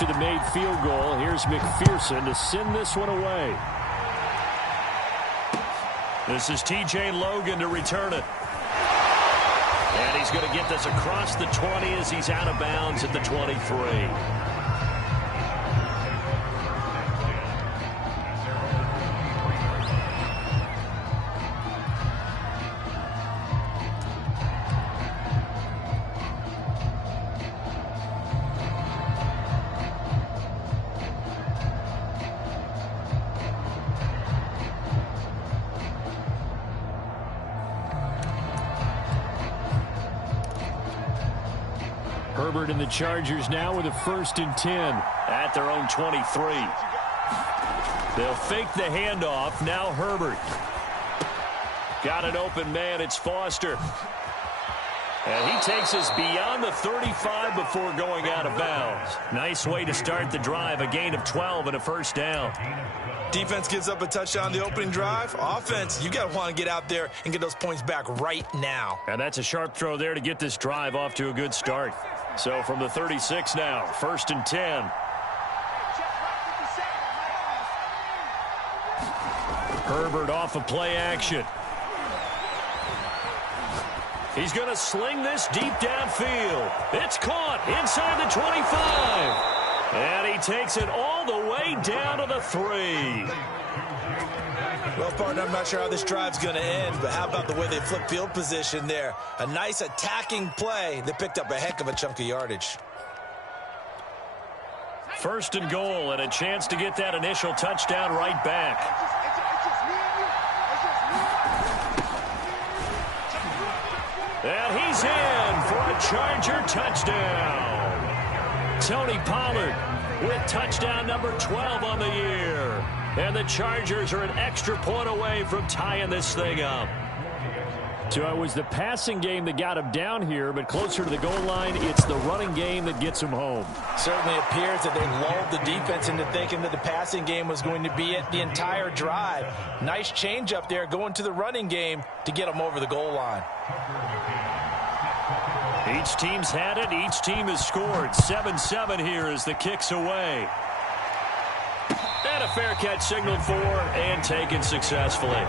after the made field goal. Here's McPherson to send this one away. This is TJ Logan to return it. And he's going to get this across the 20 as he's out of bounds at the 23. Herbert and the Chargers now with a 1st and 10 at their own 23. They'll fake the handoff. Now Herbert. Got an open man. It's Foster. And he takes us beyond the 35 before going out of bounds. Nice way to start the drive. A gain of 12 and a 1st down. Defense gives up a touchdown the opening drive. Offense, you got to want to get out there and get those points back right now. And that's a sharp throw there to get this drive off to a good start. So from the 36 now, 1st and 10. Herbert off of play action. He's going to sling this deep downfield. It's caught inside the 25. And he takes it all the way down to the 3. Well, partner, I'm not sure how this drive's going to end, but how about the way they flip field position there? A nice attacking play that picked up a heck of a chunk of yardage. 1st and goal, and a chance to get that initial touchdown right back. And he's in for a Charger touchdown. Tony Pollard with touchdown number 12 on the year. And the Chargers are an extra point away from tying this thing up. So it was the passing game that got him down here, but closer to the goal line, it's the running game that gets him home. Certainly appears that they lulled the defense into thinking that the passing game was going to be it the entire drive. Nice change up there going to the running game to get them over the goal line. Each team's had it. Each team has scored. 7-7 here as the kick's away. And a fair catch signaled for and taken successfully.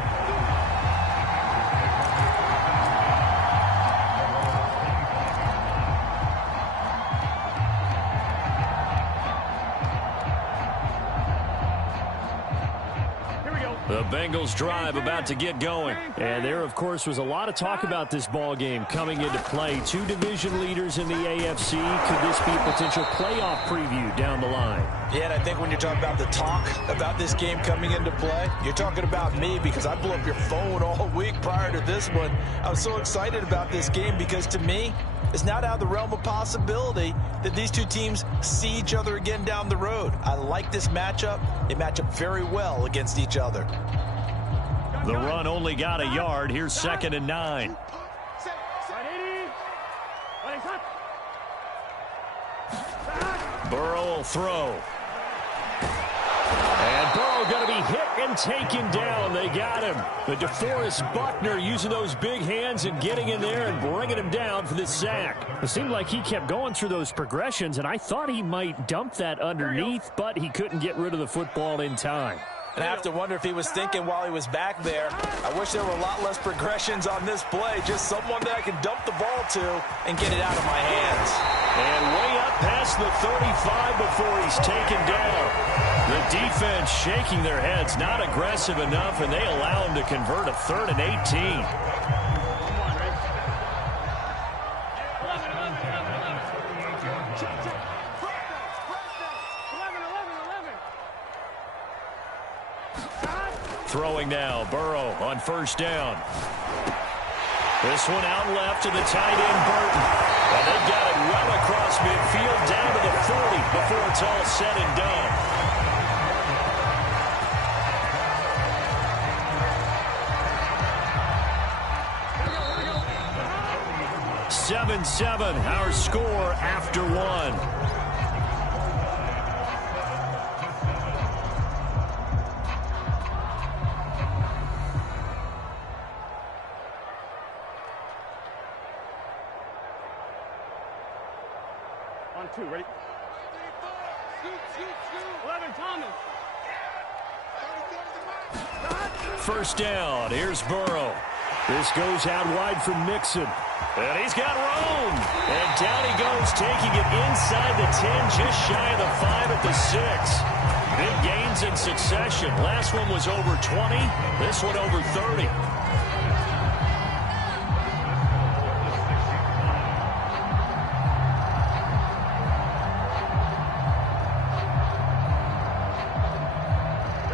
The Bengals drive about to get going. And there, of course, was a lot of talk about this ball game coming into play. 2 division leaders in the AFC. Could this be a potential playoff preview down the line? Yeah, and I think when you're talking about the talk about this game coming into play, you're talking about me because I blew up your phone all week prior to this one. I was so excited about this game because to me, it's not out of the realm of possibility that these two teams see each other again down the road. I like this matchup. They match up very well against each other. The run only got a yard. Here's 2nd and 9. Burrow will throw. And Burrow going to be hit and taken down. They got him. But DeForest Buckner using those big hands and getting in there and bringing him down for the sack. It seemed like he kept going through those progressions, and I thought he might dump that underneath, but he couldn't get rid of the football in time. And I have to wonder if he was thinking while he was back there, I wish there were a lot less progressions on this play. Just someone that I can dump the ball to and get it out of my hands. And way up past the 35 before he's taken down. The defense shaking their heads, not aggressive enough, and they allow him to convert a 3rd and 18. Throwing now, Burrow on 1st down. This one out left to the tight end, Burton. And they got it well across midfield down to the 40 before it's all said and done. 7-7, our score after 1. Two, ready? First down. Here's Burrow. This goes out wide for Mixon. And he's got room. And down he goes, taking it inside the 10, just shy of the 5 at the 6. Big gains in succession. Last one was over 20. This one over 30.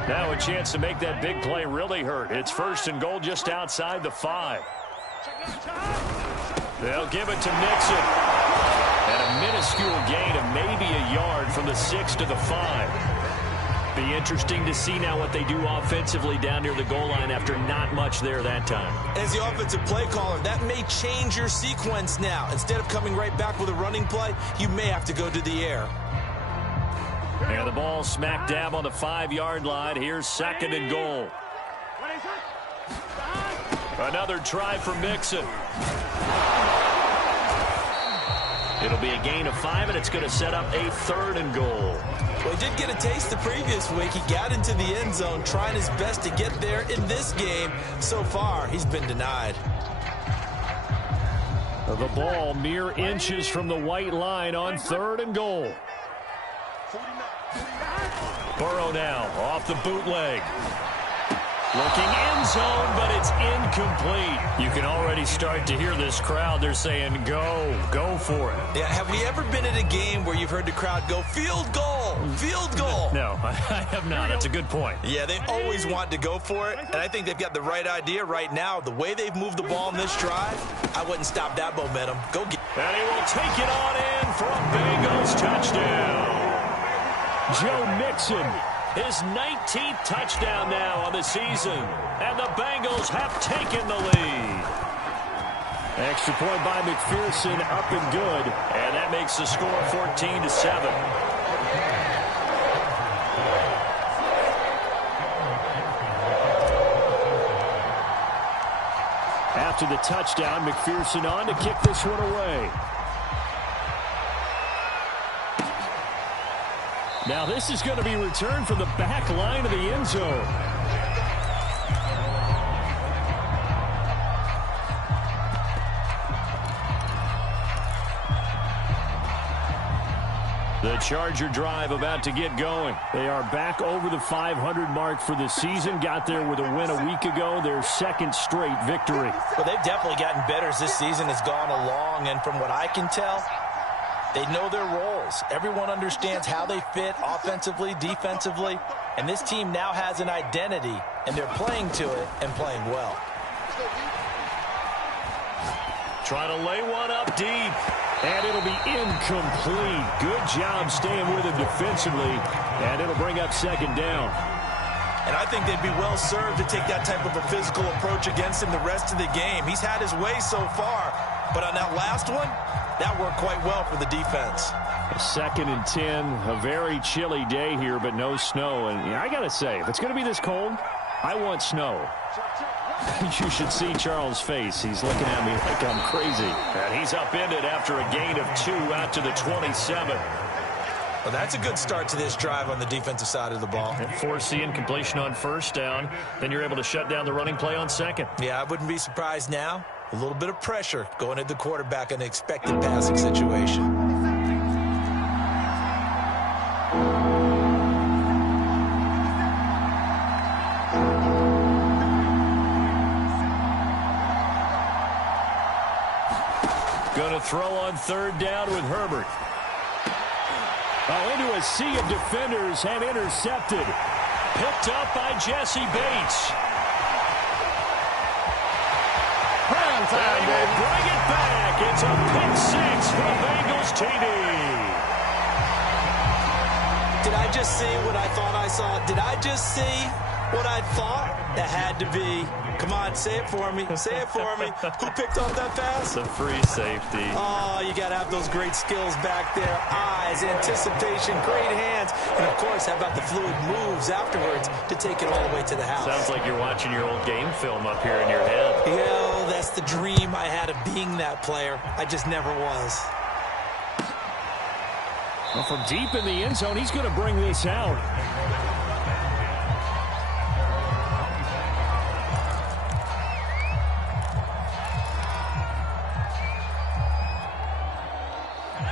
Now a chance to make that big play really hurt. It's first and goal just outside the 5. They'll give it to Mixon. And a minuscule gain of maybe a yard from the 6 to the 5. Be interesting to see now what they do offensively down near the goal line after not much there that time. As the offensive play caller, that may change your sequence now. Instead of coming right back with a running play, you may have to go to the air. And the ball smack dab on the 5-yard line. Here's second and goal. Another try for Mixon. It'll be a gain of 5, and it's going to set up a third and goal. Well, he did get a taste the previous week. He got into the end zone, trying his best to get there in this game. So far, he's been denied. The ball mere inches from the white line on third and goal. Burrow now off the bootleg. Looking end zone, but it's incomplete. You can already start to hear this crowd. They're saying, go for it. Yeah, have we ever been at a game where you've heard the crowd go, field goal, field goal? No, I have not. That's a good point. Yeah, they always want to go for it, and I think they've got the right idea right now. The way they've moved the ball in this drive, I wouldn't stop that momentum. Go get it. And he will take it on in for a Bengals touchdown. Joe Mixon. His 19th touchdown now on the season. And the Bengals have taken the lead. Extra point by McPherson, up and good. And that makes the score 14-7. After the touchdown, McPherson on to kick this one away. Now this is going to be returned from the back line of the end zone. The Charger drive about to get going. They are back over the 500 mark for the season. Got there with a win a week ago. Their second straight victory. Well, they've definitely gotten better as this season has gone along, and from what I can tell, they know their roles. Everyone understands how they fit offensively, defensively, and this team now has an identity, and they're playing to it and playing well. Trying to lay one up deep. And it'll be incomplete. Good job staying with him defensively, and it'll bring up second down. And I think they'd be well served to take that type of a physical approach against him the rest of the game. He's had his way so far, but on that last one, that worked quite well for the defense. Second and 10, a very chilly day here, but no snow. And I got to say, if it's going to be this cold, I want snow. You should see Charles' face. He's looking at me like I'm crazy. And he's upended after a gain of 2 out to the 27. Well, that's a good start to this drive on the defensive side of the ball. And forcing completion on first down. Then you're able to shut down the running play on second. Yeah, I wouldn't be surprised now. A little bit of pressure going at the quarterback in an expected passing situation. Going to throw on third down with Herbert. Oh, into a sea of defenders and intercepted. Picked up by Jesse Bates. Prime time, baby. Bring it back. It's a pick 6 for Bengals TD. Did I just see what I thought I saw? Did I just see what I thought? That had to be. Come on, say it for me. Say it for me. Who picked off that pass? The free safety. Oh, you got to have those great skills back there. Eyes, anticipation, great hands. And, of course, how about the fluid moves afterwards to take it all the way to the house? Sounds like you're watching your old game film up here in your head. Yeah, that's the dream I had of being that player. I just never was. Well, from deep in the end zone, he's going to bring this out.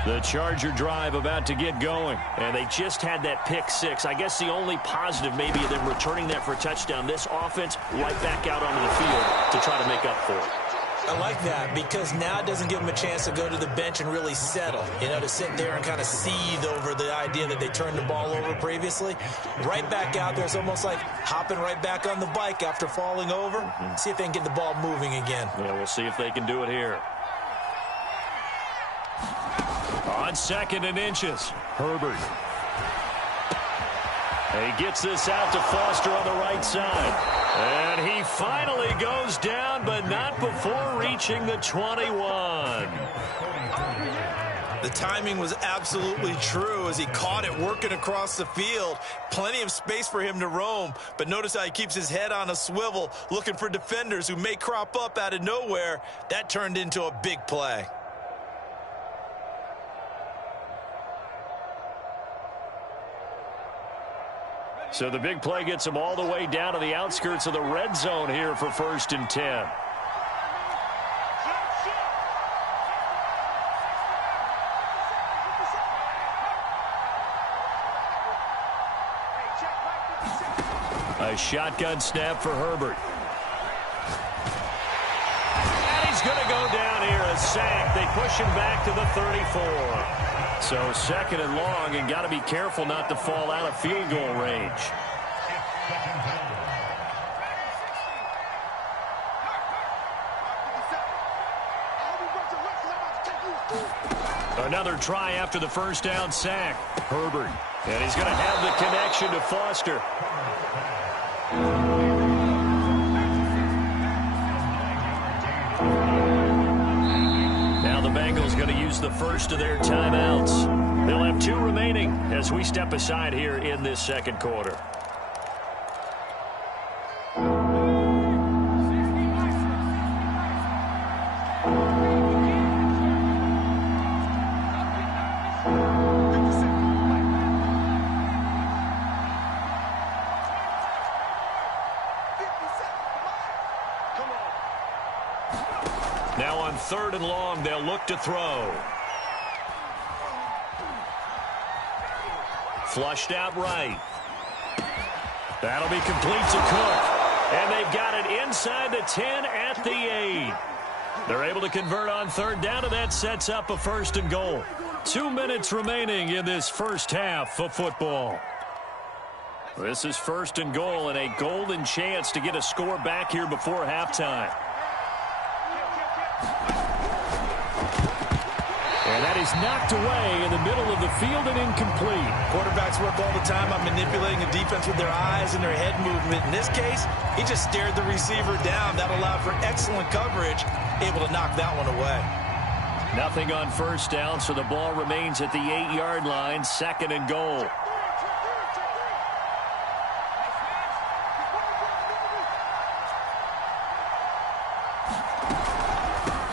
The Charger drive about to get going. And they just had that pick six. I guess the only positive maybe of them returning that for a touchdown. This offense right back out onto the field to try to make up for it. I like that because now it doesn't give them a chance to go to the bench and really settle. You know, to sit there and kind of seethe over the idea that they turned the ball over previously. Right back out there. It's almost like hopping right back on the bike after falling over. See if they can get the ball moving again. Yeah, we'll see if they can do it here. On 2nd and inches, Herbert. He gets this out to Foster on the right side. And he finally goes down, but not before reaching the 21. The timing was absolutely true as he caught it working across the field. Plenty of space for him to roam, but notice how he keeps his head on a swivel looking for defenders who may crop up out of nowhere. That turned into a big play. So the big play gets him all the way down to the outskirts of the red zone here for 1st and 10. A shotgun snap for Herbert. And he's going to go down here, a sack. They push him back to the 34. So 2nd and long, and got to be careful not to fall out of field goal range. Another try after the 1st down sack. Herbert. And he's going to have the connection to Foster. Now the Bengals going to use the first of their timeouts. They'll have 2 remaining as we step aside here in this 2nd quarter. Now on 3rd and long, they'll look to throw. Flushed out right. That'll be complete to Cook. And they've got it inside the 10 at the 8. They're able to convert on 3rd down, and that sets up a 1st and goal. 2 minutes remaining in this first half of football. This is 1st and goal, and a golden chance to get a score back here before halftime. And that is knocked away in the middle of the field and incomplete. Quarterbacks work all the time on manipulating the defense with their eyes and their head movement. In this case, he just stared the receiver down. That allowed for excellent coverage, able to knock that one away. Nothing on 1st down, so the ball remains at the 8-yard line, 2nd and goal.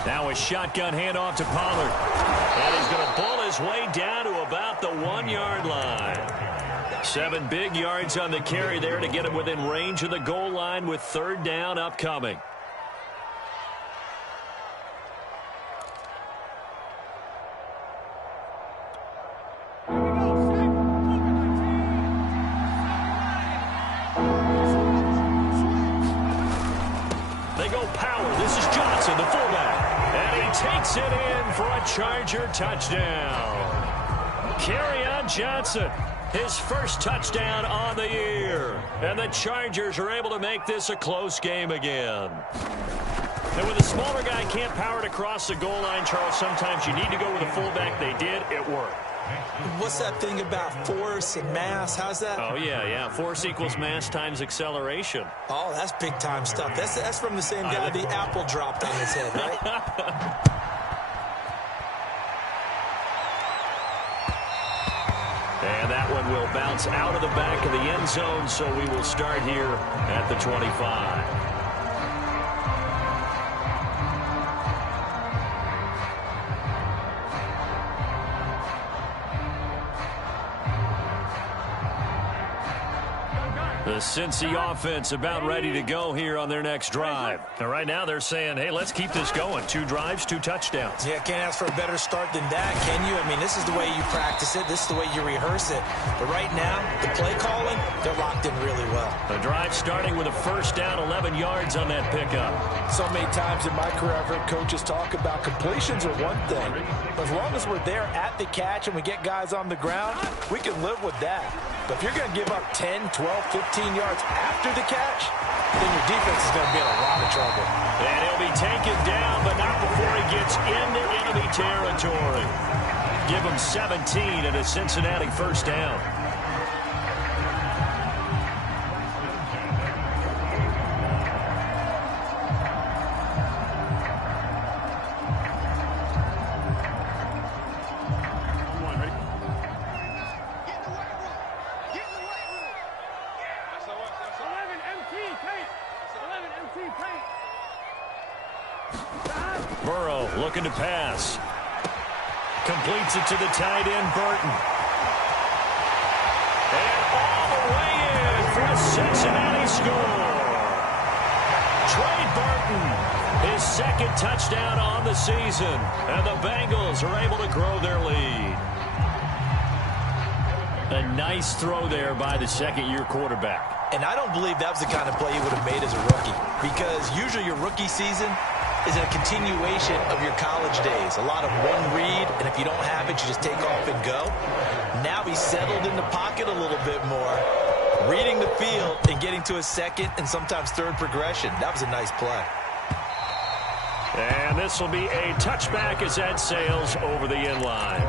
Now a shotgun handoff to Pollard. And he's going to pull his way down to about the 1-yard line. 7 big yards on the carry there to get him within range of the goal line with 3rd down upcoming. They go power. This is Johnson, the fullback. And he takes it in for a Charger touchdown. Kerryon Johnson, his first touchdown on the year. And the Chargers are able to make this a close game again. And when the smaller guy can't power it across the goal line, Charles, sometimes you need to go with a fullback. They did. It worked. What's that thing about force and mass? How's that? Oh, yeah. Force equals mass times acceleration. Oh, that's big-time stuff. That's from the same guy the apple dropped on his head, right? And that one will bounce out of the back of the end zone, so we will start here at the 25. The Cincy offense about ready to go here on their next drive. And right now they're saying, hey, let's keep this going. 2 drives, 2 touchdowns. Yeah, can't ask for a better start than that, can you? I mean, this is the way you practice it. This is the way you rehearse it. But right now, the play calling, they're locked in really well. The drive starting with a first down, 11 yards on that pickup. So many times in my career, I've heard coaches talk about completions are one thing. But as long as we're there at the catch and we get guys on the ground, we can live with that. But if you're going to give up 10, 12, 15 yards after the catch, then your defense is going to be in a lot of trouble. And he'll be taken down, but not before he gets into enemy territory. Give him 17 and a Cincinnati first down. Burrow looking to pass. Completes it to the tight end, Burton. And all the way in for a Cincinnati score. Trey Burton, his second touchdown on the season. And the Bengals are able to grow their lead. A nice throw there by the second-year quarterback. And I don't believe that was the kind of play he would have made as a rookie. Because usually your rookie season is a continuation of your college days. A lot of one read, and if you don't have it, you just take off and go. Now he's settled in the pocket a little bit more, reading the field and getting to a second and sometimes third progression. That was a nice play. And this will be a touchback as that sails over the end line.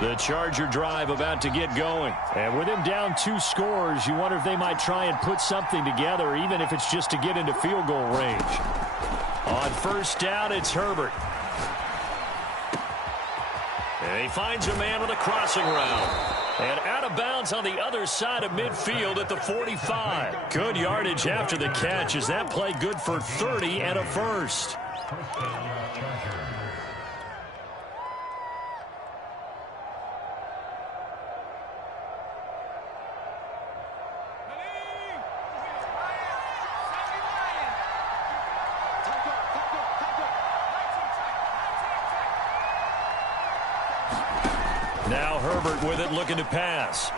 The Charger drive about to get going. And with him down 2 scores, you wonder if they might try and put something together, even if it's just to get into field goal range. On first down, it's Herbert. And he finds a man with a crossing route. And out of bounds on the other side of midfield at the 45. Good yardage after the catch. Is that play good for 30 and a first? Now Herbert with it, looking to pass.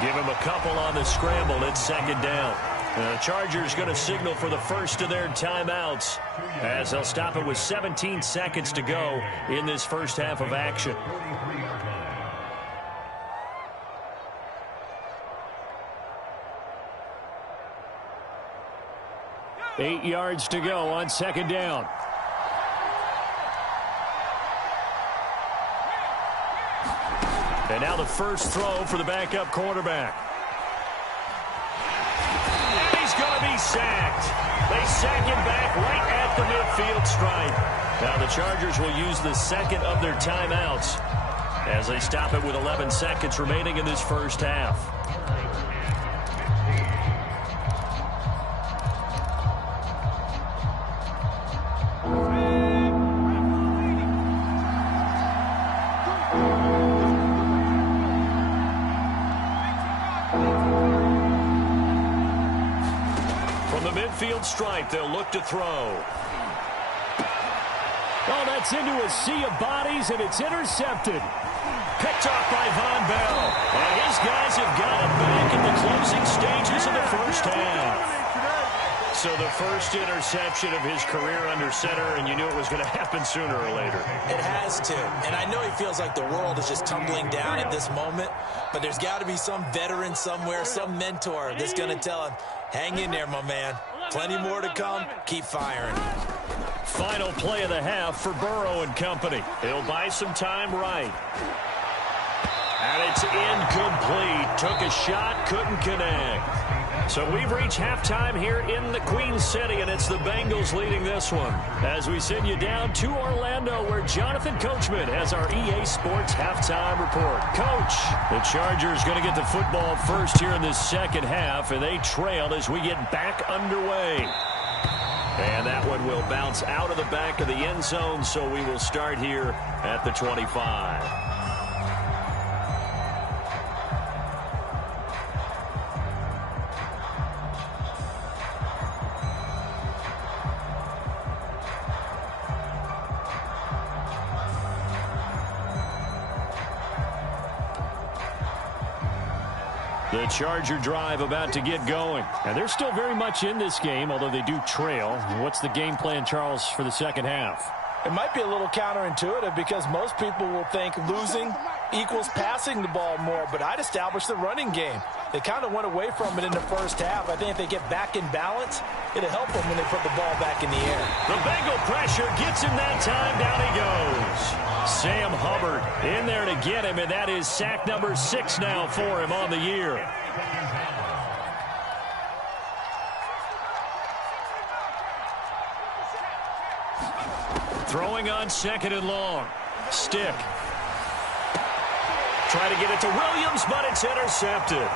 Give him a couple on the scramble. It's second down. The Chargers going to signal for the first of their timeouts as they'll stop it with 17 seconds to go in this first half of action. Eight yards to go on second down. And now the first throw for the backup quarterback. And he's going to be sacked. They sack him back right at the midfield stripe. Now the Chargers will use the second of their timeouts as they stop it with 11 seconds remaining in this first half. Field stripe, they'll look to throw. Oh, that's into a sea of bodies, and it's intercepted. Picked off by Von Bell. And his guys have got it back in the closing stages of the first half. So the first interception of his career under center, and you knew it was going to happen sooner or later. It has to. And I know he feels like the world is just tumbling down at this moment, but there's got to be some veteran somewhere, some mentor that's going to tell him, hang in there, my man. Plenty more to come. Keep firing. Final play of the half for Burrow and company. He'll buy some time right. And it's incomplete. Took a shot, couldn't connect. So we've reached halftime here in the Queen City, and it's the Bengals leading this one. As we send you down to Orlando, where Jonathan Coachman has our EA Sports halftime report. Coach, the Chargers going to get the football first here in this second half, and they trail as we get back underway. And that one will bounce out of the back of the end zone, so we will start here at the 25. The Charger drive about to get going. And they're still very much in this game, although they do trail. What's the game plan, Charles, for the second half? It might be a little counterintuitive because most people will think losing equals passing the ball more, but I'd establish the running game. They kind of went away from it in the first half. I think if they get back in balance, it'll help them when they put the ball back in the air. The Bengal pressure gets him that time. Down he goes. Sam Hubbard in there to get him, and that is sack number 6 now for him on the year. Throwing on 2nd and long. Stick. Try to get it to Williams, but it's intercepted.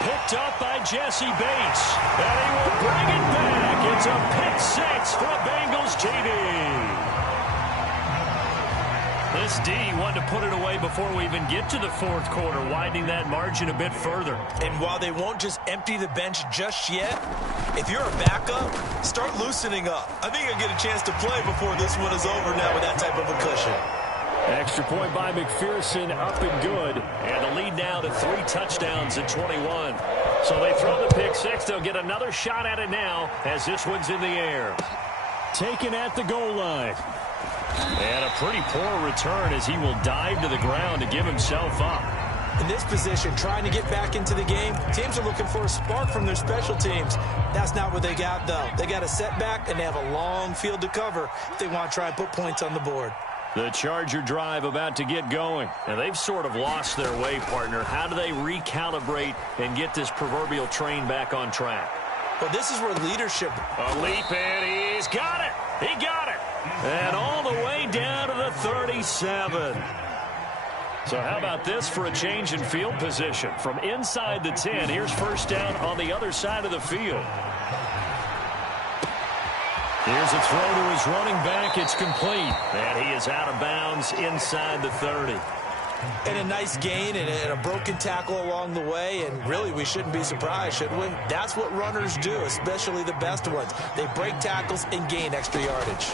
Picked up by Jesse Bates. And he will bring it back. It's a pick 6 for the Bengals TD. This D wanted to put it away before we even get to the fourth quarter, widening that margin a bit further. And while they won't just empty the bench just yet, if you're a backup, start loosening up. I think you'll get a chance to play before this one is over now with that type of a cushion. Extra point by McPherson, up and good. And the lead now to 3 touchdowns at 21. So they throw the pick 6. They'll get another shot at it now as this one's in the air. Taken at the goal line. And a pretty poor return as he will dive to the ground to give himself up. In this position, trying to get back into the game, teams are looking for a spark from their special teams. That's not what they got, though. They got a setback, and they have a long field to cover if they want to try and put points on the board. The Charger drive about to get going. And they've sort of lost their way, partner. How do they recalibrate and get this proverbial train back on track? Well, this is where leadership. A leap, and he's got it. He got it. And all the way down to the 37. So how about this for a change in field position? From inside the 10, here's first down on the other side of the field. Here's a throw to his running back. It's complete. And he is out of bounds inside the 30. And a nice gain and a broken tackle along the way, and really we shouldn't be surprised, should we? That's what runners do, especially the best ones. They break tackles and gain extra yardage.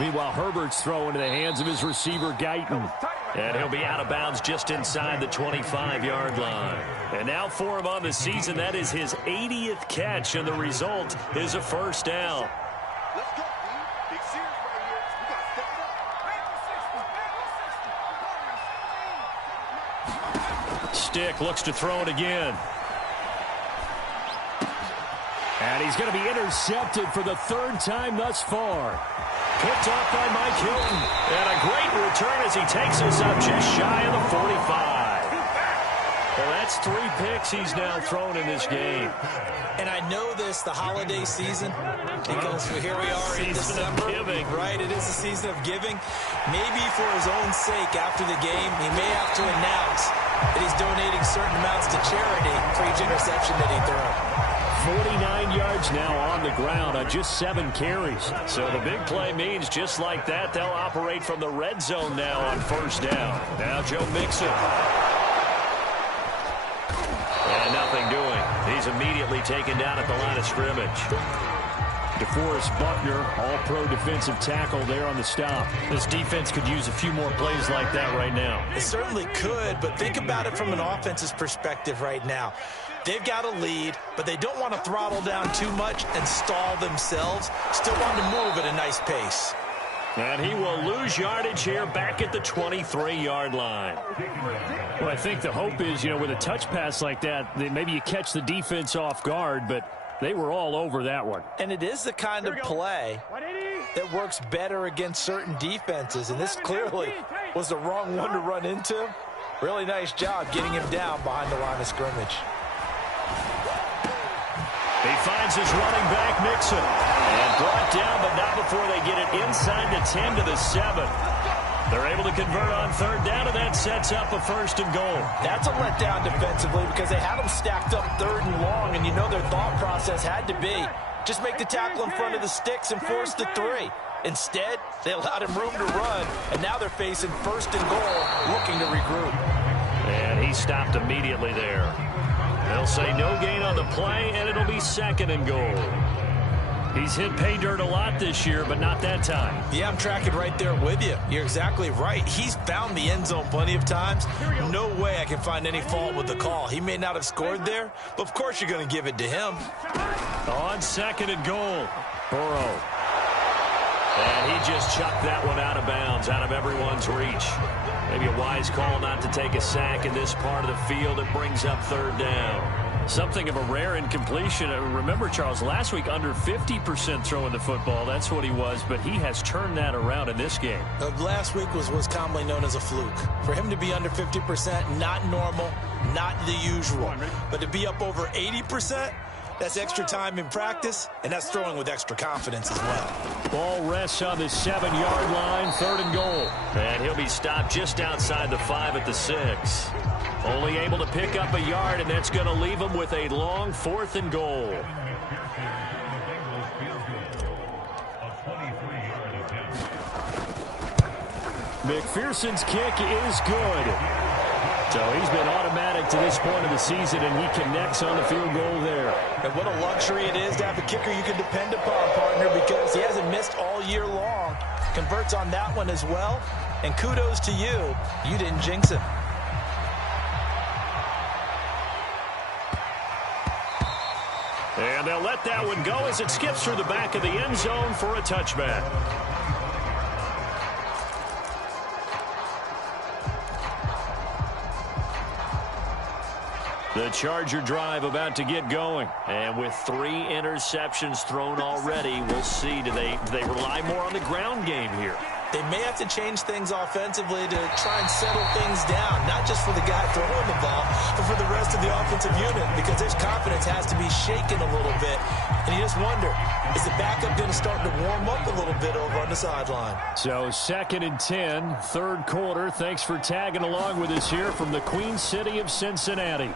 Meanwhile, Herbert's throw into the hands of his receiver, Guyton. And he'll be out of bounds just inside the 25-yard line. And now for him on the season, that is his 80th catch, and the result is a first down. Let's go, dude. Big series right here. We got to step it up. Stick looks to throw it again. And he's going to be intercepted for the 3rd time thus far. Picked off by Mike Hilton. And a great return as he takes us up just shy of the 45. Well, that's 3 picks he's now thrown in this game. And I know this, the holiday season, because here we are in December. Right, it is a season of giving. Maybe for his own sake after the game, he may have to announce that he's donating certain amounts to charity for each interception that he throws. 49 yards now on the ground on just 7 carries. So the big play means just like that, they'll operate from the red zone now on first down. Now Joe Mixon. And nothing doing. He's immediately taken down at the line of scrimmage. DeForest Buckner, all-pro defensive tackle there on the stop. This defense could use a few more plays like that right now. It certainly could, but think about it from an offense's perspective right now. They've got a lead, but they don't want to throttle down too much and stall themselves. Still want to move at a nice pace. And he will lose yardage here back at the 23-yard line. Well, I think the hope is, with a touch pass like that, maybe you catch the defense off guard, but they were all over that one. And it is the kind of play that works better against certain defenses, and this clearly was the wrong one to run into. Really nice job getting him down behind the line of scrimmage. He finds his running back, Mixon, and brought down, but not before they get it inside the 10 to the 7. They're able to convert on third down, and that sets up a 1st and goal. That's a letdown defensively because they had them stacked up 3rd and long, and you know their thought process had to be just make the tackle in front of the sticks and force the 3. Instead, they allowed him room to run, and now they're facing 1st and goal, looking to regroup. And he stopped immediately there. They'll say no gain on the play, and it'll be 2nd and goal. He's hit pay dirt a lot this year, but not that time. Yeah, I'm tracking right there with you. You're exactly right. He's found the end zone plenty of times. No way I can find any fault with the call. He may not have scored there, but of course you're going to give it to him. On 2nd and goal, Burrow. And he just chucked that one out of bounds, out of everyone's reach. Maybe a wise call not to take a sack in this part of the field. It brings up 3rd down. Something of a rare incompletion. Remember, Charles, last week under 50% throwing the football. That's what he was, but he has turned that around in this game. Last week was commonly known as a fluke. For him to be under 50%, not normal, not the usual. But to be up over 80%, that's extra time in practice, and that's throwing with extra confidence as well. Ball rests on the 7-yard line, 3rd and goal. And he'll be stopped just outside the 5 at the 6. Only able to pick up a yard, and that's going to leave him with a long 4th and goal. McPherson's kick is good. So he's been automatic to this point of the season, and he connects on the field goal there. And what a luxury it is to have a kicker you can depend upon, partner, because he hasn't missed all year long. Converts on that one as well. And kudos to you. You didn't jinx him. And they'll let that one go as it skips through the back of the end zone for a touchback. The Charger drive about to get going. And with 3 interceptions thrown already, we'll see. Do they rely more on the ground game here? They may have to change things offensively to try and settle things down, not just for the guy throwing the ball, but for the rest of the offensive unit, because his confidence has to be shaken a little bit. And you just wonder, is the backup going to start to warm up a little bit over on the sideline? So 2nd and 10, 3rd quarter. Thanks for tagging along with us here from the Queen City of Cincinnati.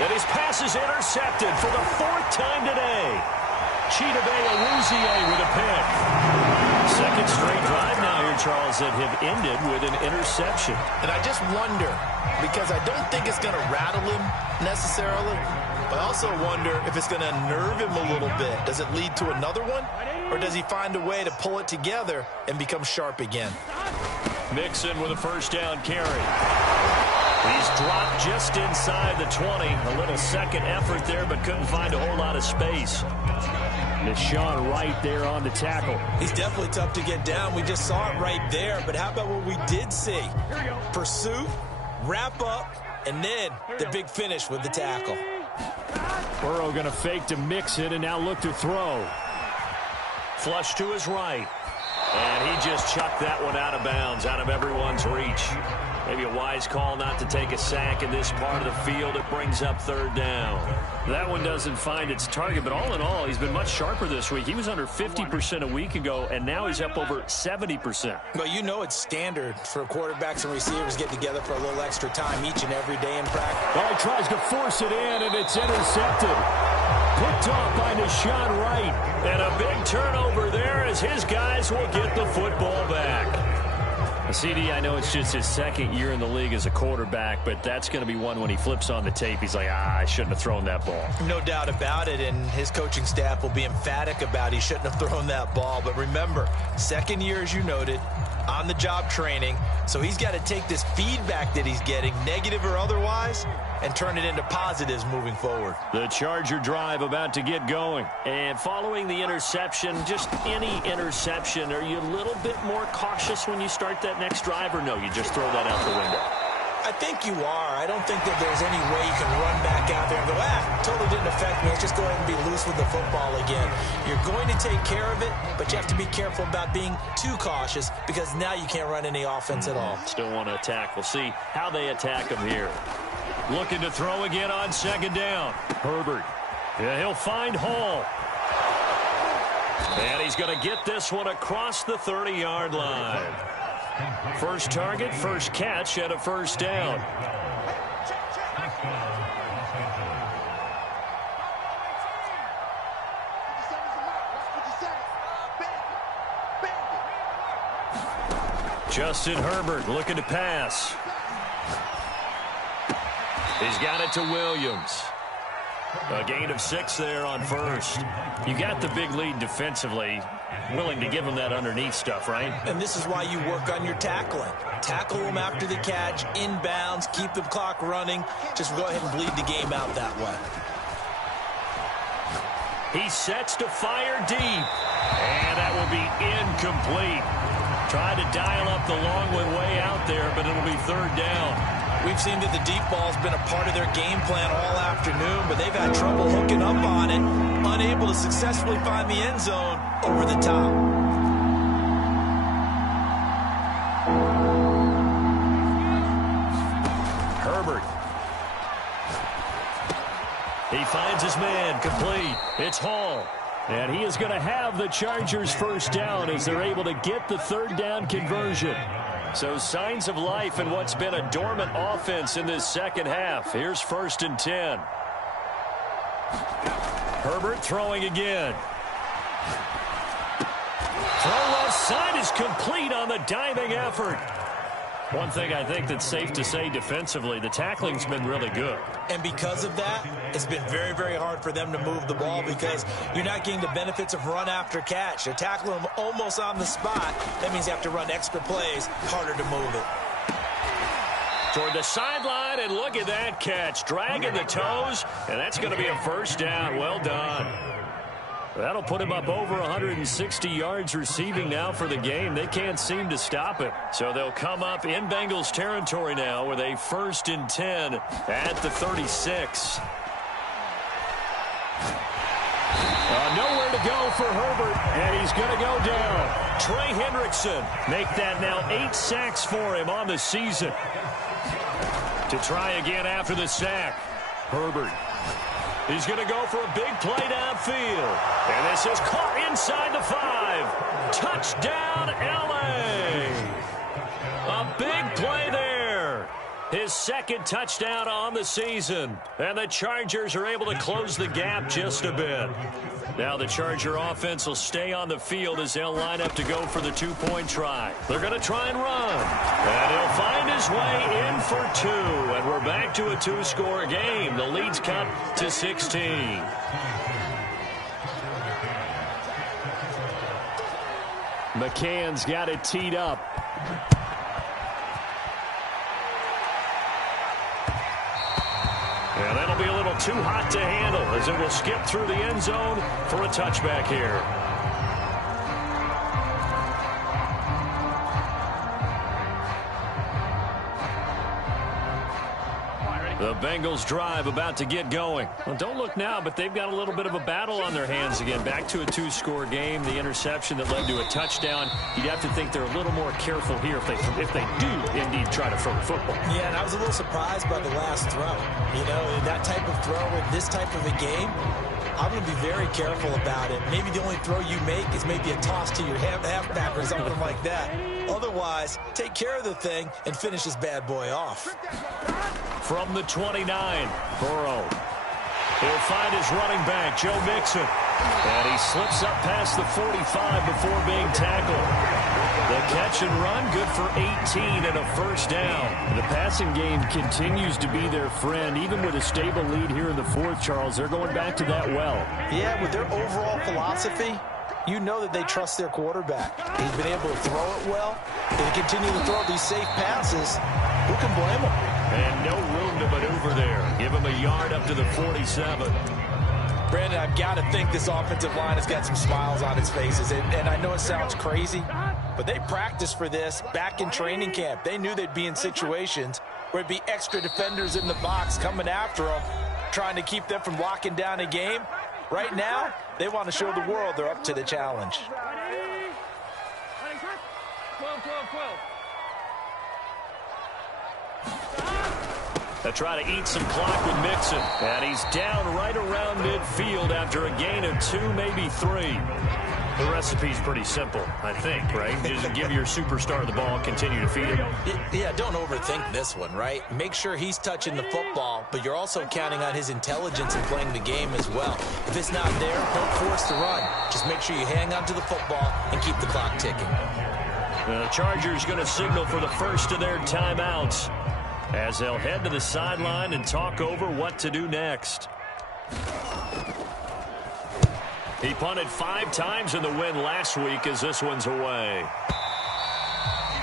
And his pass is intercepted for the 4th time today. Chidobe Awuzie with a pick. 2nd straight drive now here, Charles, that have ended with an interception. And I just wonder, because I don't think it's going to rattle him necessarily, but I also wonder if it's going to nerve him a little bit. Does it lead to another one? Or does he find a way to pull it together and become sharp again? Mixon with a 1st down carry. He's dropped just inside the 20. A little second effort there, but couldn't find a whole lot of space. Deshaun Wright there on the tackle. He's definitely tough to get down. We just saw it right there. But how about what we did see? Pursuit, wrap up, and then the big finish with the tackle. Burrow going to fake to Mixon and now look to throw. Flush to his right. And he just chucked that one out of bounds, out of everyone's reach. Maybe a wise call not to take a sack in this part of the field. It brings up 3rd down. That one doesn't find its target, but all in all, he's been much sharper this week. He was under 50% a week ago, and now he's up over 70%. Well, you know it's standard for quarterbacks and receivers get together for a little extra time each and every day in practice. Oh, he tries to force it in, and it's intercepted. Picked off by Deshaun Wright. And a big turnover there as his guys will get the football back. CD, I know it's just his 2nd year in the league as a quarterback, but that's going to be one when he flips on the tape. He's like, I shouldn't have thrown that ball. No doubt about it, and his coaching staff will be emphatic about he shouldn't have thrown that ball. But remember, 2nd year, as you noted, on-the-job training, so he's got to take this feedback that he's getting, negative or otherwise, and turn it into positives moving forward. The Charger drive about to get going. And following the interception, just any interception, are you a little bit more cautious when you start that next drive, or no, you just throw that out the window? I think you are. I don't think that there's any way you can run back out there and go, totally didn't affect me. Let's just go ahead and be loose with the football again. You're going to take care of it, but you have to be careful about being too cautious because now you can't run any offense at all. Still want to attack. We'll see how they attack him here. Looking to throw again on second down. Herbert. Yeah, he'll find Hall. And he's going to get this one across the 30-yard line. First target, first catch, and a first down. Justin Herbert looking to pass. He's got it to Williams. A gain of 6 there on first. You got the big lead defensively. Willing to give him that underneath stuff, right? And this is why you work on your tackling. Tackle them after the catch, inbounds, keep the clock running. Just go ahead and bleed the game out that way. He sets to fire deep. And that will be incomplete. Tried to dial up the long one way out there, but it'll be third down. We've seen that the deep ball's been a part of their game plan all afternoon, but they've had trouble hooking up on it, unable to successfully find the end zone over the top. Herbert. He finds his man, complete. It's Hall. And he is going to have the Chargers first down as they're able to get the third down conversion. So signs of life in what's been a dormant offense in this second half. Here's 1st and 10. Herbert throwing again. Throw left side is complete on the diving effort. One thing I think that's safe to say defensively, the tackling's been really good. And because of that, it's been very, very hard for them to move the ball because you're not getting the benefits of run after catch. They're tackling them almost on the spot. That means you have to run extra plays, harder to move it. Toward the sideline, and look at that catch. Dragging the toes, and that's going to be a first down. Well done. That'll put him up over 160 yards receiving now for the game. They can't seem to stop it. So they'll come up in Bengals territory now with a 1st and 10 at the 36. Nowhere to go for Herbert, and he's going to go down. Trey Hendrickson make that now 8 sacks for him on the season. To try again after the sack. Herbert. He's going to go for a big play downfield. And this is caught inside the 5. Touchdown, L.A. A big play there. His second touchdown on the season. And the Chargers are able to close the gap just a bit. Now the Charger offense will stay on the field as they'll line up to go for the 2-point try. They're going to try and run. And he'll find his way in for 2. And we're back to a 2-score game. The lead's cut to 16. McCann's got it teed up. And that'll be a little too hot to handle as it will skip through the end zone for a touchback here. The Bengals drive about to get going. Well, don't look now, but they've got a little bit of a battle on their hands again. Back to a 2-score game. The interception that led to a touchdown. You'd have to think they're a little more careful here if they do indeed try to throw the football. Yeah, and I was a little surprised by the last throw. You know, that type of throw in this type of a game, I'm going to be very careful about it. Maybe the only throw you make is maybe a toss to your halfback or something like that. Otherwise, take care of the thing and finish this bad boy off. From the 29, Burrow. He'll find his running back, Joe Mixon. And he slips up past the 45 before being tackled. The catch and run, good for 18 and a first down. The passing game continues to be their friend. Even with a stable lead here in the 4th, Charles, they're going back to that well. Yeah, with their overall philosophy, you know that they trust their quarterback. He's been able to throw it well. They continue to throw these safe passes. Who can blame them? And no room to maneuver there. Give him a yard up to the 47. Brandon, I've got to think this offensive line has got some smiles on its faces. And I know it sounds crazy, but they practiced for this back in training camp. They knew they'd be in situations where it'd be extra defenders in the box coming after them, trying to keep them from locking down a game. Right now, they want to show the world they're up to the challenge. They try to eat some clock with Mixon. And he's down right around midfield after a gain of 2, maybe 3. The recipe's pretty simple, I think, right? Just give your superstar the ball, continue to feed him. Yeah, don't overthink this one, right? Make sure he's touching the football, but you're also counting on his intelligence in playing the game as well. If it's not there, don't force the run. Just make sure you hang on to the football and keep the clock ticking. The Chargers going to signal for the first of their timeouts as they'll head to the sideline and talk over what to do next. He punted 5 times in the win last week as this one's away.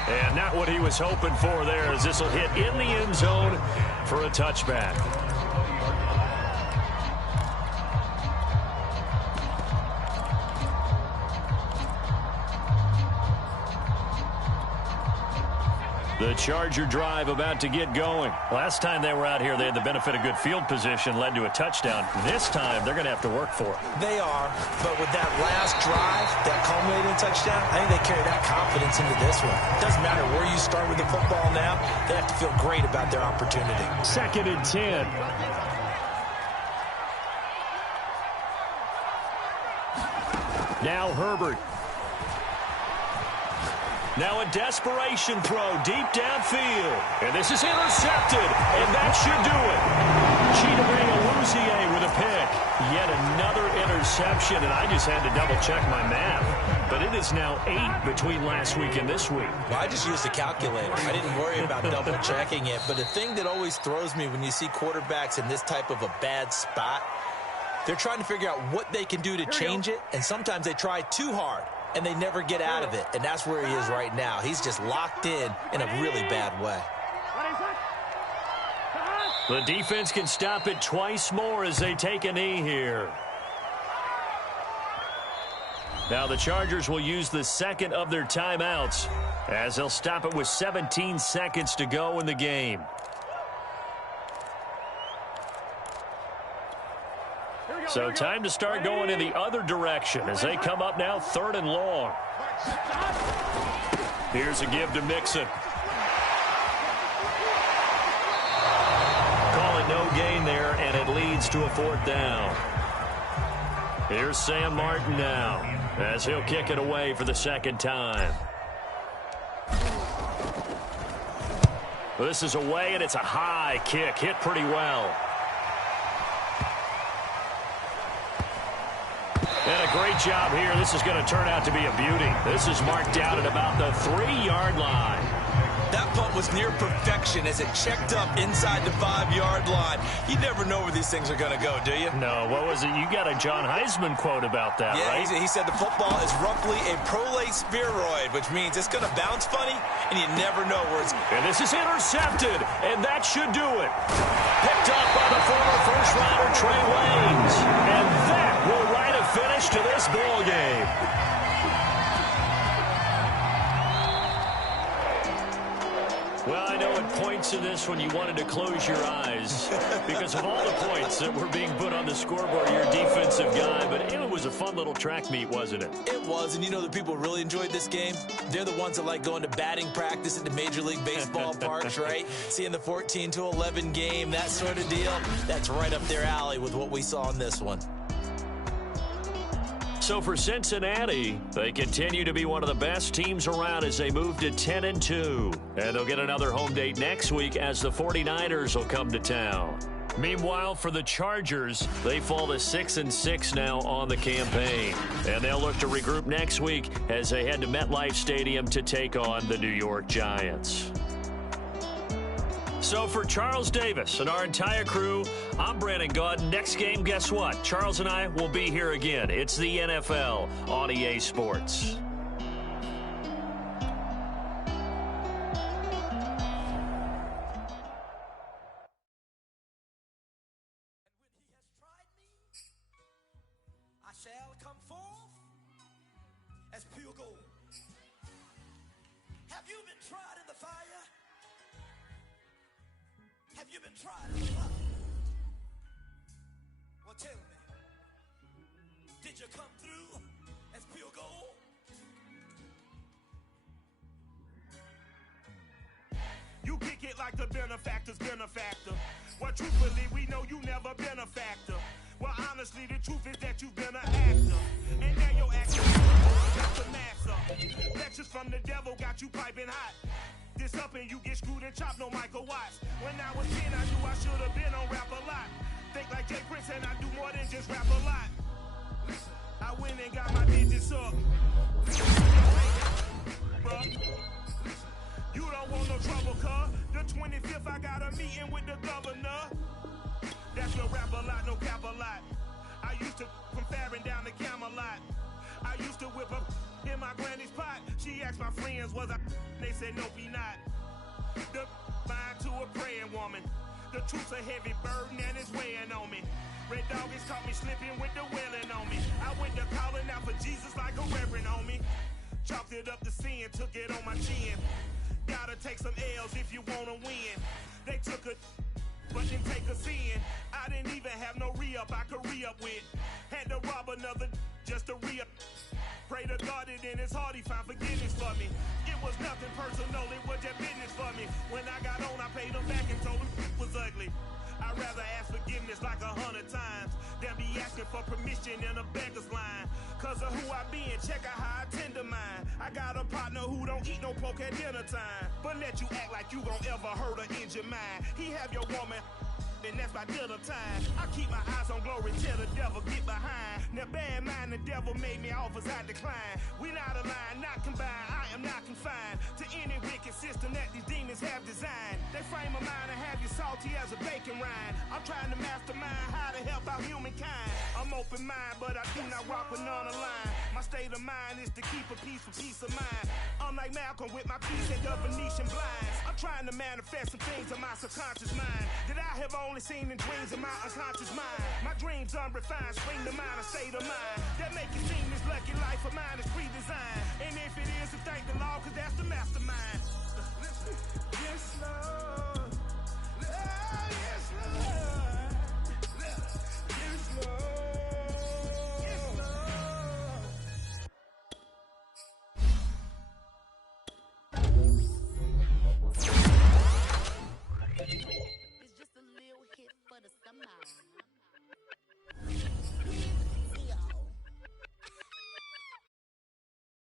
And not what he was hoping for there, as this will hit in the end zone for a touchback. The Charger drive about to get going. Last time they were out here, they had the benefit of good field position, led to a touchdown. This time, they're going to have to work for it. They are, but with that last drive, that culminating touchdown, I think they carry that confidence into this one. It doesn't matter where you start with the football now. They have to feel great about their opportunity. 2nd and 10. Now Herbert. Now a desperation throw deep downfield. And this is intercepted, and that should do it. Cheetah with a pick. Yet another interception, and I just had to double-check my math. But it is now 8 between last week and this week. Well, I just used a calculator. I didn't worry about double-checking it. But the thing that always throws me when you see quarterbacks in this type of a bad spot, they're trying to figure out what they can do to change it, and sometimes they try too hard, and they never get out of it. And that's where he is right now. He's just locked in a really bad way. The defense can stop it twice more as they take a knee here. Now the Chargers will use the second of their timeouts as they'll stop it with 17 seconds to go in the game. So time to start going in the other direction as they come up now 3rd and long. Here's a give to Mixon. Call it no gain there, and it leads to a 4th down. Here's Sam Martin now as he'll kick it away for the 2nd time. Well, this is away, and it's a high kick. Hit pretty well. And a great job here. This is going to turn out to be a beauty. This is marked out at about the 3-yard line. That punt was near perfection as it checked up inside the 5-yard line. You never know where these things are going to go, do you? No, what was it? You got a John Heisman quote about that, right? Yeah, he said the football is roughly a prolate spheroid, which means it's going to bounce funny, and you never know where it's going. And this is intercepted, and that should do it. Picked up by the former first-rounder Trey Waynes. And that will write a finish to this ball game. Well, I know at points in this when you wanted to close your eyes because of all the points that were being put on the scoreboard, you're a defensive guy, but it was a fun little track meet, wasn't it? It was, and you know the people who really enjoyed this game? They're the ones that like going to batting practice at the Major League Baseball parks, right? Seeing the 14-11 game, that sort of deal. That's right up their alley with what we saw in this one. So for Cincinnati, they continue to be one of the best teams around as they move to 10-2. And they'll get another home date next week as the 49ers will come to town. Meanwhile, for the Chargers, they fall to 6-6 now on the campaign. And they'll look to regroup next week as they head to MetLife Stadium to take on the New York Giants. So for Charles Davis and our entire crew, I'm Brandon Gaudin. Next game, guess what? Charles and I will be here again. It's the NFL on EA Sports. Have you been trying to fuck? Well, tell me, did you come through as pure gold? You kick it like the benefactor's benefactor. Well, truthfully, we know you never been a factor. Well, honestly, the truth is that you've been an actor. And now your action got the master. Lectures from the devil got you piping hot. This up and you get screwed and chopped, no Michael Watts. When I was 10, I knew I should have been on rap a lot. Think like Jay Prince and I do more than just rap a lot. I went and got my digits up. You don't want no trouble, cuz. The 25th, I got a meeting with the governor. That's no rap a lot, no cap a lot. I used to from Farron down to Camelot. I used to whip up in my granny's pot. She asked my friends, was I? They said, nope, he not. The mind to a praying woman. The truth's a heavy burden and it's weighing on me. Red Doggies caught me slipping with the wailing on me. I went to calling out for Jesus like a reverend on me. Chalked it up to sin, took it on my chin. Gotta take some L's if you wanna win. They took a but didn't take us in. I didn't even have no re-up I could re-up with. Had to rob another just to re-up. Pray to God that in his heart he found forgiveness for me. It was nothing personal, it was just business for me. When I got on, I paid him back and told him it was ugly. I'd rather ask forgiveness like 100 times than be asking for permission in a beggar's line. Cause of who I be and check out how I tend to mine. I got a partner who don't eat no pork at dinner time, but let you act like you gon' ever hurt or injure mine. He have your woman and that's by dinner time. I keep my eyes on glory till the devil get behind. Now bad mind, the devil made me offers I decline. We not aligned, not combined, I am not confined to any wicked system that these demons have designed. They frame a mind and have you salty as a bacon rind. I'm trying to mastermind how to help out humankind. I'm open mind, but I do not rock with none aligned. My state of mind is to keep a peace for peace of mind. I'm like Malcolm with my piece at the Venetian blinds. I'm trying to manifest some things in my subconscious mind that I have only seen in dreams in my unconscious mind. My dreams unrefined, spring to mind, a state of mind that make it seem this lucky life of mine is pre-designed. And if it is, to thank the Lord, cause that's the mastermind. Yes, Lord. Oh, yes, Lord.